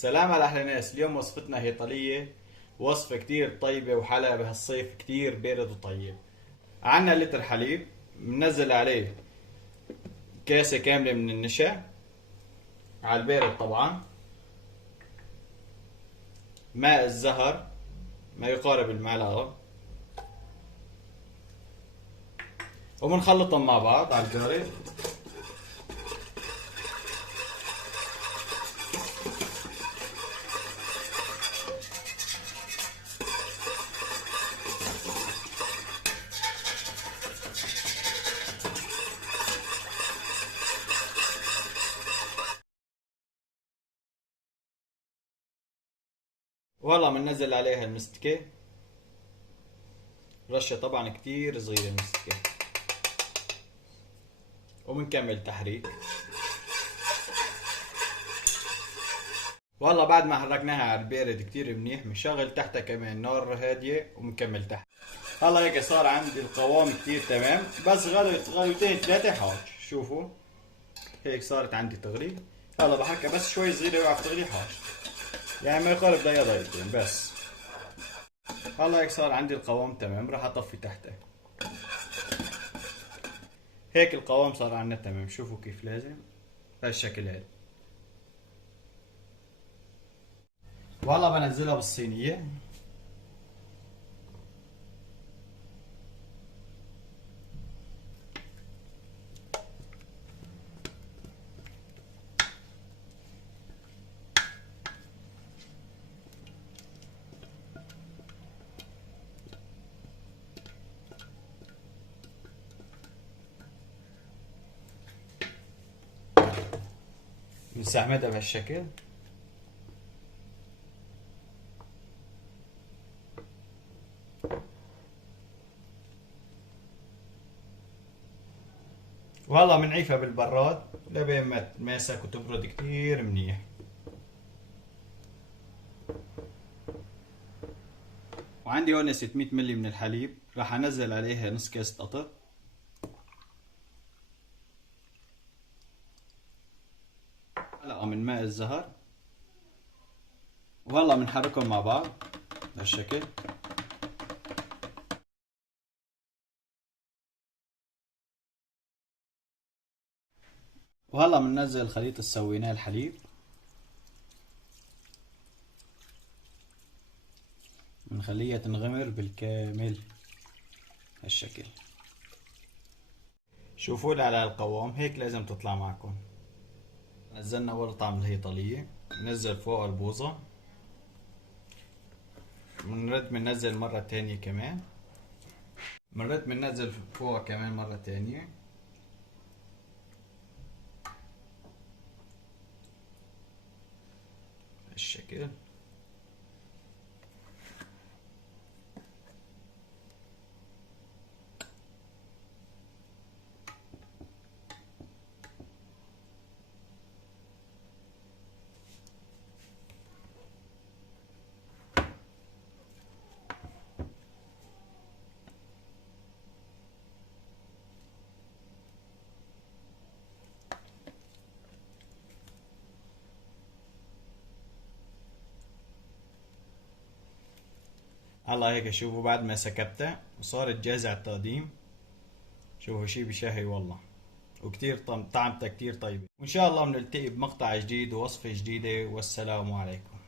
سلام على أحلى ناس. اليوم وصفتنا هي طلية، وصفة كتير طيبة وحلا بهالصيف كتير بارد وطيب. عنا لتر حليب، منزل عليه كاسة كاملة من النشا على البارد طبعا، ماء الزهر ما يقارب المعلقة، وبنخلطهم مع بعض على البارد. والله بننزل عليها المستكة، رشة طبعا كتير صغيرة المستكة، وبنكمل تحريك. والله بعد ما حركناها على البارد كتير منيح، بنشغل تحتها كمان نار هادية وبنكمل تحت. هلا هيك صار عندي القوام كتير تمام، بس غلوتين ثلاثة حاج. شوفوا هيك صارت عندي تغلي. هلا بحركها بس شوي صغيرة وعم تغلي حاج، يعني ما يقارب دقيقتين بس. هلا هيك صار عندي القوام تمام، راح اطفي تحته. هيك القوام صار عندنا تمام. شوفوا كيف لازم بهالشكل هيك. والله بنزلها بالصينية. بنستعملها بهالشكل. والله بنعيفها بالبراد لبين ما تماسك وتبرد كتير منيح. وعندي هون 600 ملي من الحليب، راح انزل عليها نص كاسة قطر. حلقة من ماء الزهر، وهلا بنحركهم مع بعض بهالشكل. وهلا بننزل الخليط اللي سويناه الحليب، بنخليها تنغمر بالكامل هالشكل. شوفوا لي على القوام، هيك لازم تطلع معكم. نزلنا اول طعم اللي هي طلية، ننزل فوق البوظة، بننزل مرة تانية كمان، بننزل فوق كمان مرة تانية هالشكل. هلا هيك شوفوا بعد ما سكبتها وصارت جاهزة على التقديم. شوفوا شي بشهي والله، وكتير طعمتها كتير طيبة. وإن شاء الله بنلتقي بمقطع جديد ووصفة جديدة، والسلام عليكم.